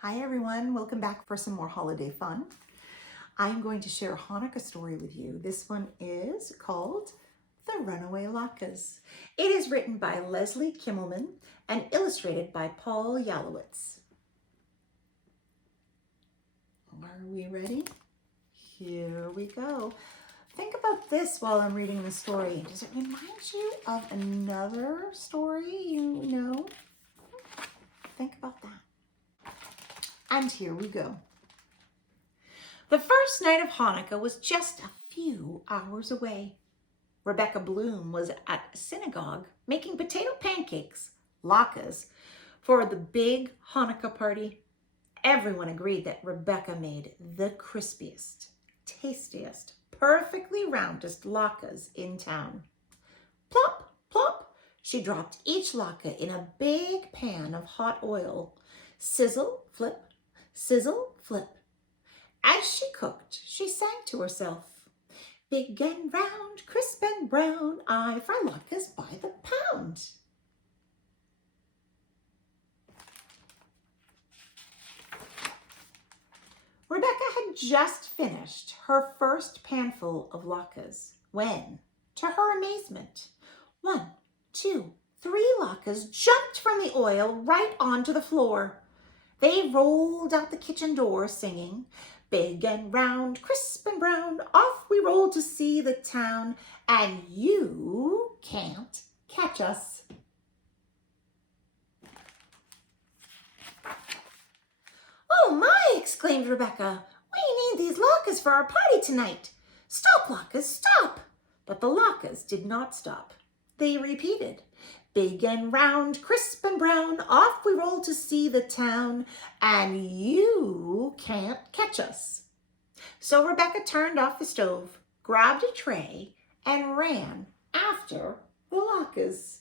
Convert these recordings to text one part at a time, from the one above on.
Hi everyone, welcome back for some more holiday fun. I'm going to share a Hanukkah story with you. This one is called The Runaway Latkes. It is written by Leslie Kimmelman and illustrated by Poole Yalowitz. Are we ready? Here we go. Think about this while I'm reading the story. Does it remind you of another story you know? Think about that. And here we go. The first night of Hanukkah was just a few hours away. Rebecca Bloom was at a synagogue making potato pancakes, latkes, for the big Hanukkah party. Everyone agreed that Rebecca made the crispiest, tastiest, perfectly roundest latkes in town. Plop, plop, she dropped each latke in a big pan of hot oil. Sizzle, flip, sizzle, flip. As she cooked, she sang to herself, "Big and round, crisp and brown, I fry latkes by the pound." Rebecca had just finished her first panful of latkes when, to her amazement, 1, 2, 3 latkes jumped from the oil right onto the floor. They rolled out the kitchen door singing, "Big and round, crisp and brown, off we roll to see the town, and you can't catch us." "Oh my," exclaimed Rebecca, "we need these latkes for our party tonight. Stop, latkes, stop." But the latkes did not stop. They repeated, "Big and round, crisp and brown, off we roll to see the town, and you can't catch us." So Rebecca turned off the stove, grabbed a tray, and ran after the latkes.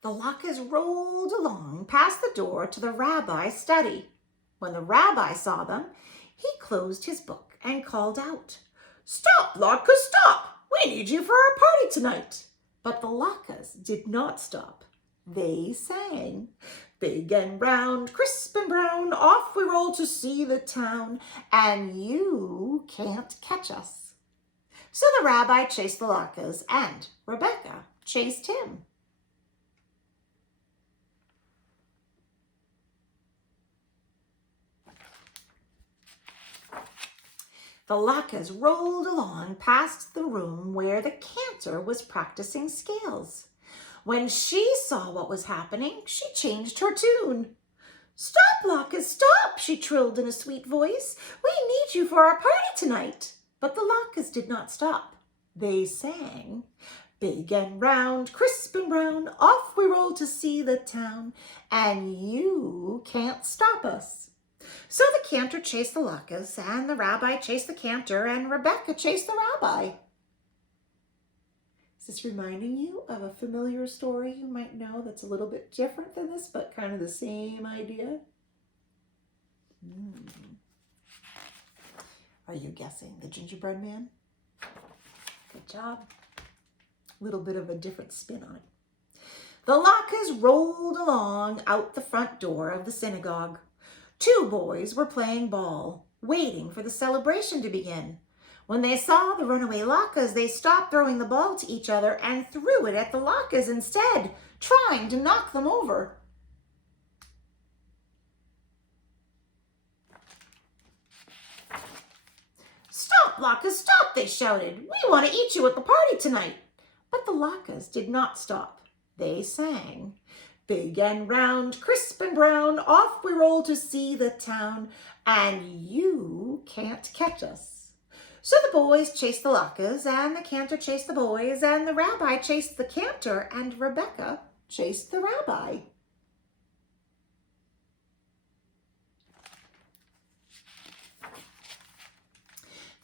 The latkes rolled along past the door to the rabbi's study. When the rabbi saw them, he closed his book and called out, "Stop, latkes, stop! We need you for our party tonight." But the latkes did not stop. They sang, "Big and round, crisp and brown, off we roll to see the town, and you can't catch us." So the rabbi chased the latkes, and Rebecca chased him. The latkes rolled along past the room where the cantor was practicing scales. When she saw what was happening, she changed her tune. "Stop, latkes, stop," she trilled in a sweet voice. "We need you for our party tonight." But the latkes did not stop. They sang, "Big and round, crisp and brown, off we roll to see the town, and you can't stop us." So the cantor chased the latkes, and the rabbi chased the cantor, and Rebecca chased the rabbi. Is this reminding you of a familiar story you might know that's a little bit different than this, but kind of the same idea? Are you guessing the gingerbread man? Good job. A little bit of a different spin on it. The latkes rolled along out the front door of the synagogue. 2 boys were playing ball, waiting for the celebration to begin. When they saw the runaway latkes, they stopped throwing the ball to each other and threw it at the latkes instead, trying to knock them over. "Stop, latkes, stop," they shouted. "We want to eat you at the party tonight." But the latkes did not stop. They sang, "Big and round, crisp and brown, off we roll to see the town, and you can't catch us." So the boys chased the latkes, and the cantor chased the boys, and the rabbi chased the cantor, and Rebecca chased the rabbi.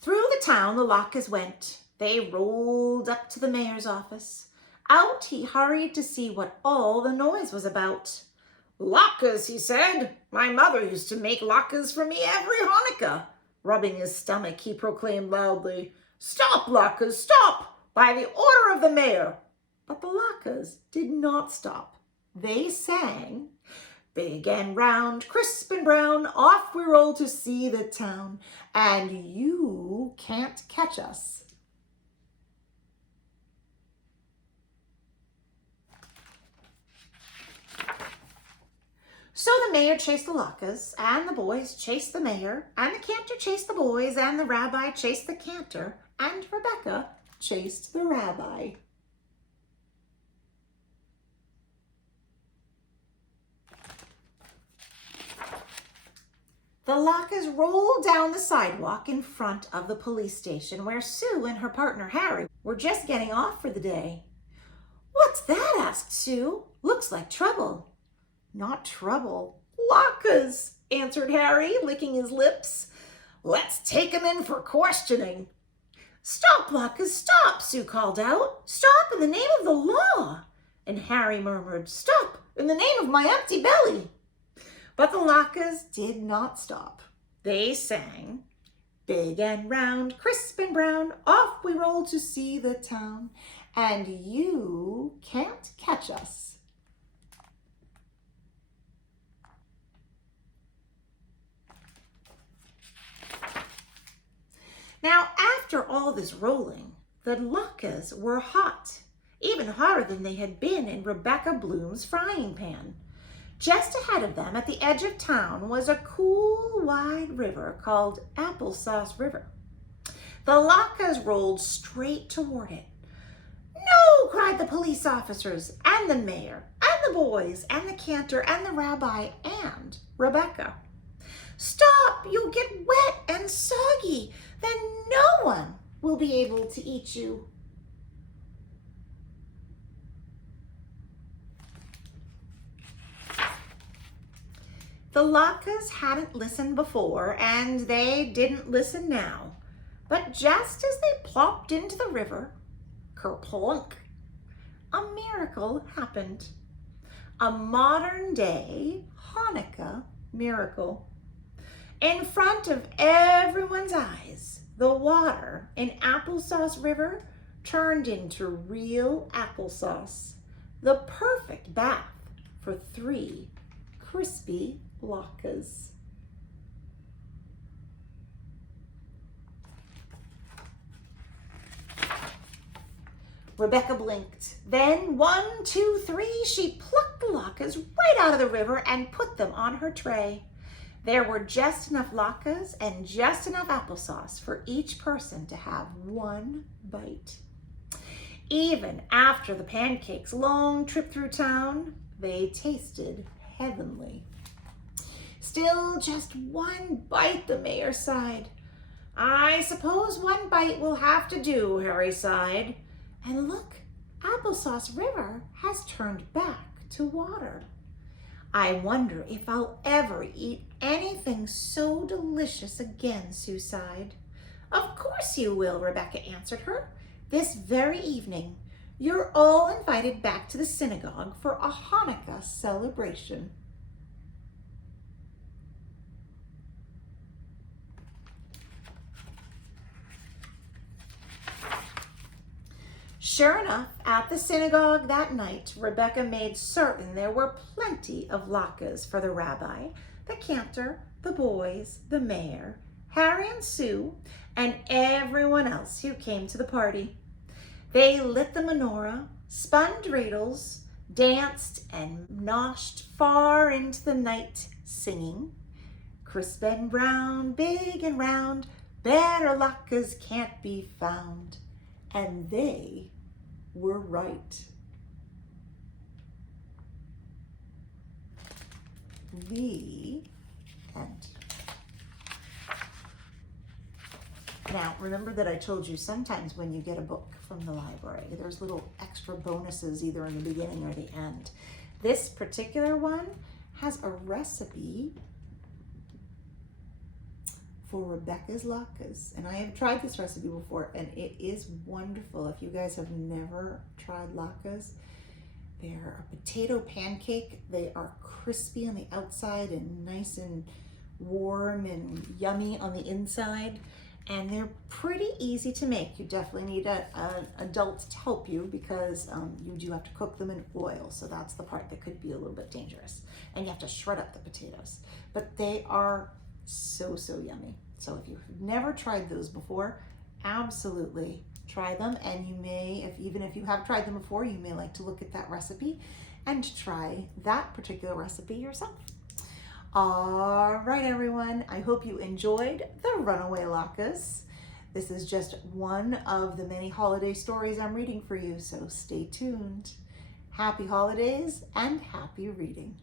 Through the town the latkes went. They rolled up to the mayor's office. Out he hurried to see what all the noise was about. "Latkes," he said. "My mother used to make latkes for me every Hanukkah." Rubbing his stomach, he proclaimed loudly, "Stop, latkes, stop! By the order of the mayor." But the Latkes did not stop. They sang, "Big and round, crisp and brown, off we roll to see the town, and you can't catch us." So the mayor chased the Latkes, and the boys chased the mayor, and the cantor chased the boys, and the rabbi chased the cantor, and Rebecca chased the rabbi. The Latkes rolled down the sidewalk in front of the police station where Sue and her partner Harry were just getting off for the day. "What's that?" asked Sue. "Looks like trouble." "Not trouble, Latkes," answered Harry, licking his lips. "Let's take 'em in for questioning." "Stop, Latkes, stop," Sue called out. "Stop in the name of the law." And Harry murmured, "Stop in the name of my empty belly." But the Latkes did not stop. They sang, "Big and round, crisp and brown, off we roll to see the town, and you can't catch us." Now, after all this rolling, the Latkes were hot, even hotter than they had been in Rebecca Bloom's frying pan. Just ahead of them, at the edge of town, was a cool, wide river called Applesauce River. The Latkes rolled straight toward it. "No!" cried the police officers, and the mayor, and the boys, and the cantor, and the rabbi, and Rebecca. "Stop! You'll get wet and soggy. Then no one will be able to eat you." The Latkes hadn't listened before, and they didn't listen now. But just as they plopped into the river, kerplunk, a miracle happened. A modern-day Hanukkah miracle. In front of everyone's eyes, the water in Applesauce River turned into real applesauce, the perfect bath for 3 crispy Latkes. Rebecca blinked. Then 1, 2, 3, she plucked the Latkes right out of the river and put them on her tray. There were just enough Latkes and just enough applesauce for each person to have 1 bite. Even after the pancakes' long trip through town, they tasted heavenly. "Still just 1 bite," the mayor sighed. "I suppose 1 bite will have to do," Harry sighed. And look, Applesauce River has turned back to water. "I wonder if I'll ever eat anything so delicious again," Sue sighed. "Of course you will," Rebecca answered her. "This very evening, you're all invited back to the synagogue for a Hanukkah celebration." Sure enough, at the synagogue that night, Rebecca made certain there were plenty of Latkes for the rabbi, the cantor, the boys, the mayor, Harry and Sue, and everyone else who came to the party. They lit the menorah, spun dreidels, danced, and noshed far into the night, singing, "Crisp and brown, big and round, better Latkes can't be found." And they were right. The end. Now, remember that I told you sometimes when you get a book from the library, there's little extra bonuses either in the beginning or the end. This particular one has a recipe for Rebecca's Latkes. And I have tried this recipe before, and it is wonderful. If you guys have never tried Latkes, they're a potato pancake. They are crispy on the outside and nice and warm and yummy on the inside. And they're pretty easy to make. You definitely need an adult to help you because you do have to cook them in oil. So that's the part that could be a little bit dangerous. And you have to shred up the potatoes. But they are so, so yummy. So if you've never tried those before, absolutely try them. And you may, even if you have tried them before, you may like to look at that recipe and try that particular recipe yourself. All right, everyone. I hope you enjoyed the Runaway Latkes. This is just one of the many holiday stories I'm reading for you, so stay tuned. Happy holidays and happy reading.